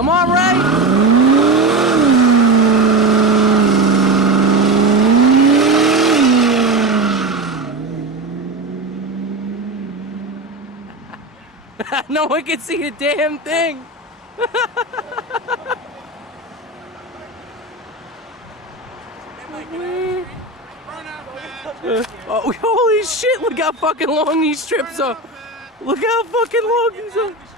Come on, Ray. No one can see a damn thing. Oh, holy shit, look how fucking long these strips are. Look how fucking long these are.